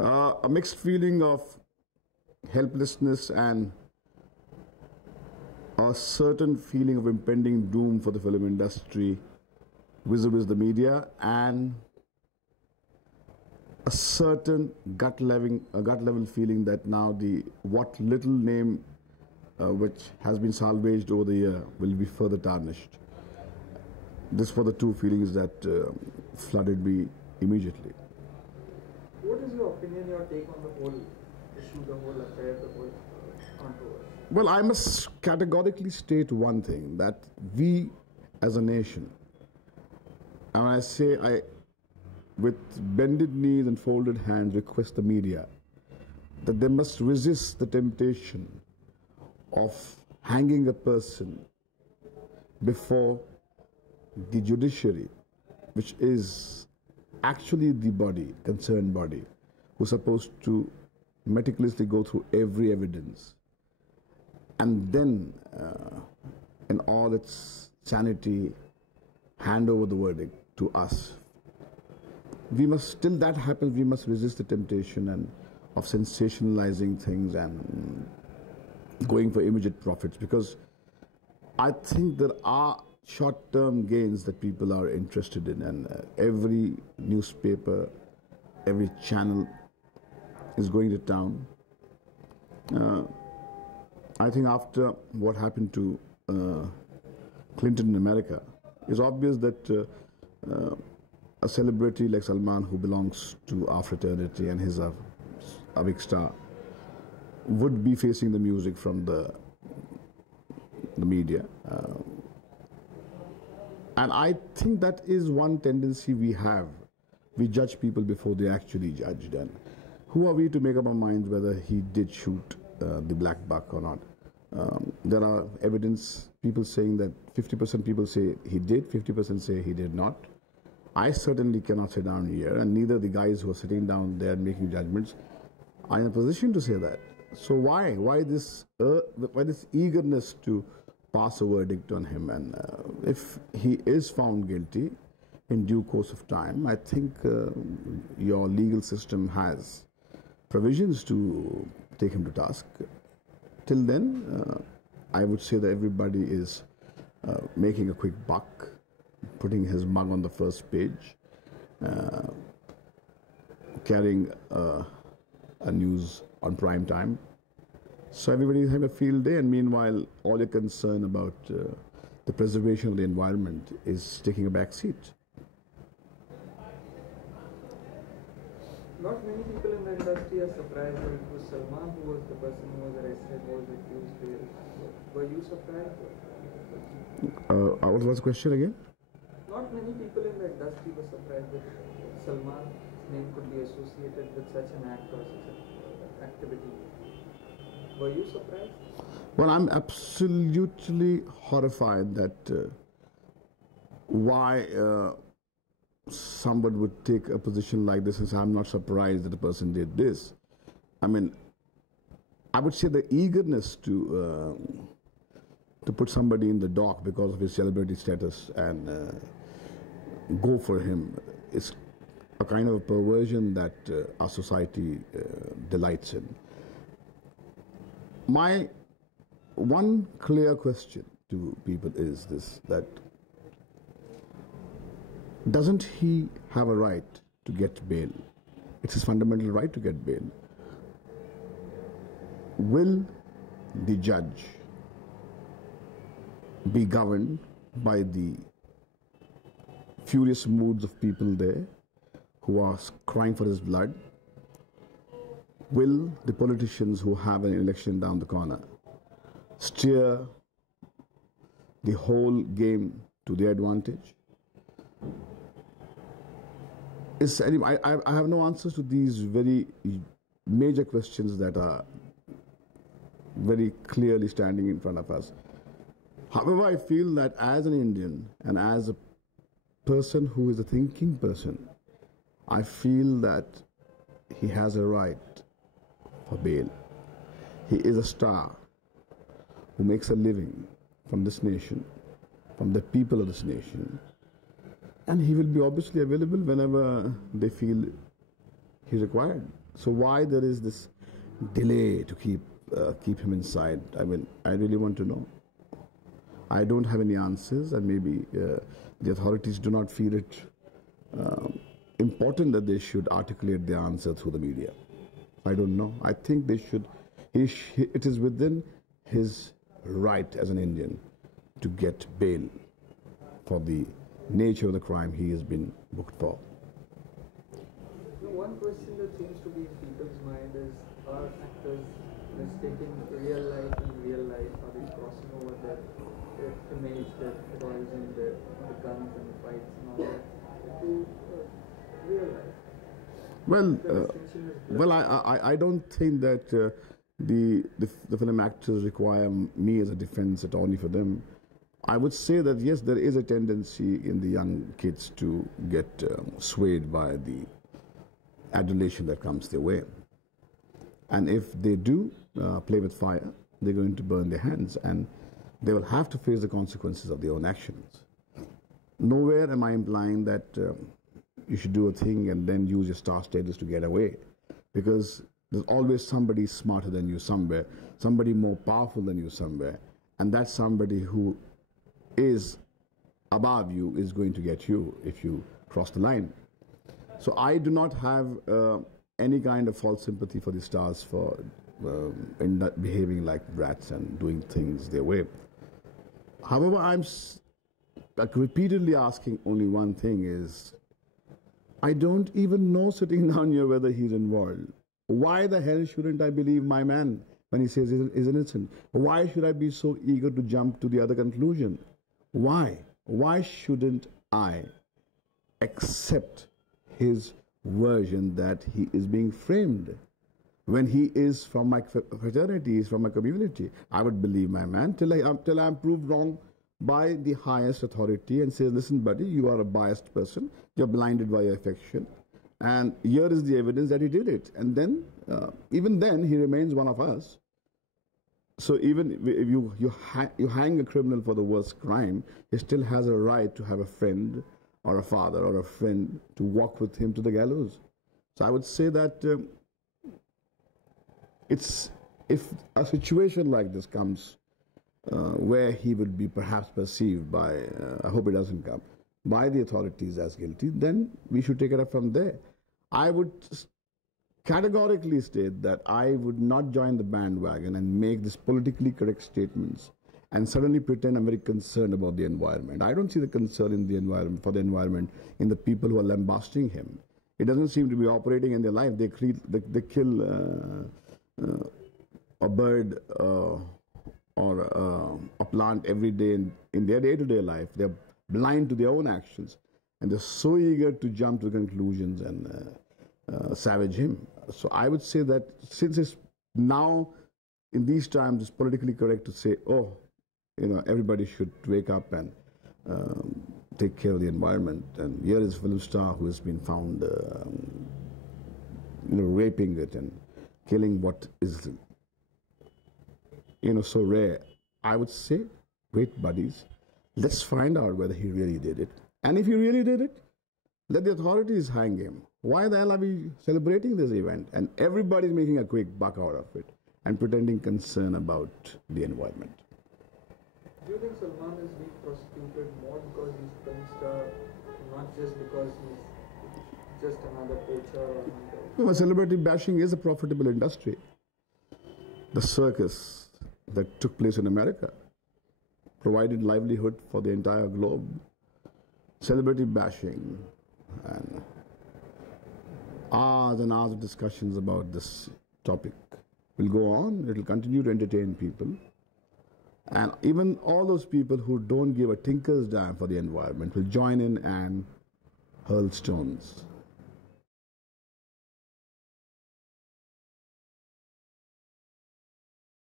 A mixed feeling of helplessness and a certain feeling of impending doom for the film industry vis-a-vis the media, and a certain gut level feeling that now the what little name which has been salvaged over the year will be further tarnished. This were the two feelings that flooded me immediately. What is your opinion, your take on the whole issue, the whole affair, the whole controversy? Well, I must categorically state one thing, that we as a nation, and I say with bended knees and folded hands request the media that they must resist the temptation of hanging a person before the judiciary, which is actually the body, concerned body, who's supposed to meticulously go through every evidence and then, in all its sanity, hand over the verdict to us. We must, till that happens, we must resist the temptation of sensationalizing things and going for immediate profits, because I think there are short-term gains that people are interested in, and every newspaper, every channel is going to town. I think after what happened to Clinton in America, it's obvious that a celebrity like Salman, who belongs to our fraternity and is a big star, would be facing the music from the media. And I think that is one tendency we have. We judge people before they actually judged. And who are we to make up our minds whether he did shoot the Blackbuck or not? There are evidence, people saying that 50% people say he did, 50% say he did not. I certainly cannot sit down here, and neither the guys who are sitting down there making judgments are in a position to say that. So why this eagerness to pass a verdict on him? And if he is found guilty in due course of time, I think your legal system has provisions to take him to task. Till then, I would say that everybody is making a quick buck, putting his mug on the first page, carrying a news on prime time. So everybody is having a field day, and meanwhile, all your concern about the preservation of the environment is taking a back seat. Not many people in the industry are surprised that it was Salman who was the person who was arrested, who was accused bail. Were you surprised? What was the question again? Not many people in the industry were surprised that Salman's name could be associated with such an act or such an activity. Were you surprised? Well, I'm absolutely horrified that why someone would take a position like this and say, I'm not surprised that the person did this. I mean, I would say the eagerness to put somebody in the dock because of his celebrity status and go for him is a kind of a perversion that our society delights in. My one clear question to people is this, that doesn't he have a right to get bail? It's his fundamental right to get bail. Will the judge be governed by the furious moods of people there who are crying for his blood? Will the politicians who have an election down the corner steer the whole game to their advantage? I have no answers to these very major questions that are very clearly standing in front of us. However, I feel that as an Indian and as a person who is a thinking person, I feel that he has a right for bail. He is a star who makes a living from this nation, from the people of this nation, and he will be obviously available whenever they feel He's required. So why there is this delay to keep him inside? I mean, I really want to know. I don't have any answers, and maybe the authorities do not feel it important that they should articulate the answer through the media. I don't know. I think they should. It is within his right as an Indian to get bail for the nature of the crime he has been booked for. One question that seems to be in people's mind is, are actors mistaking real life and real life? Are they crossing over their image, their heroism, the guns and the fights and all that into real life? Well, I don't think that the film actors require me as a defense attorney for them. I would say that yes, there is a tendency in the young kids to get swayed by the adulation that comes their way. And if they do play with fire, they're going to burn their hands, and they will have to face the consequences of their own actions. Nowhere am I implying that you should do a thing and then use your star status to get away, because there's always somebody smarter than you somewhere, somebody more powerful than you somewhere, and that somebody who is above you is going to get you if you cross the line. So I do not have any kind of false sympathy for the stars for behaving like brats and doing things their way. However, I'm repeatedly asking only one thing is, I don't even know sitting down here whether he's involved. Why the hell shouldn't I believe my man when he says he's innocent? Why should I be so eager to jump to the other conclusion? Why? Why shouldn't I accept his version that he is being framed? When he is from my fraternity, he's from my community, I would believe my man till I'm proved wrong by the highest authority and says, listen, buddy, you are a biased person, you're blinded by your affection, and here is the evidence that he did it. And then, even then, he remains one of us. So even if you hang a criminal for the worst crime, he still has a right to have a friend or a father or a friend to walk with him to the gallows. So I would say that if a situation like this comes where he would be perhaps perceived by, I hope it doesn't come, by the authorities as guilty, then we should take it up from there. I would categorically state that I would not join the bandwagon and make these politically correct statements and suddenly pretend I'm very concerned about the environment. I don't see the concern in the environment, for the environment, in the people who are lambasting him. It doesn't seem to be operating in their life. They kill a bird or a plant every day in their day-to-day life. They're blind to their own actions, and they're so eager to jump to conclusions and savage him. So I would say that since it's now, in these times, it's politically correct to say, oh, everybody should wake up and take care of the environment. And here is a film star who has been found, raping it and killing what is, so rare. I would say, wait, buddies, let's find out whether he really did it. And if he really did it, let the authorities hang him. Why the hell are we celebrating this event? And everybody's making a quick buck out of it and pretending concern about the environment. Do you think Salman is being prosecuted more because he's a film star, not just because he's just another poacher or another? No, celebrity bashing is a profitable industry. The circus that took place in America provided livelihood for the entire globe. Celebrity bashing and hours and hours of discussions about this topic will go on. It will continue to entertain people. And even all those people who don't give a tinker's damn for the environment will join in and hurl stones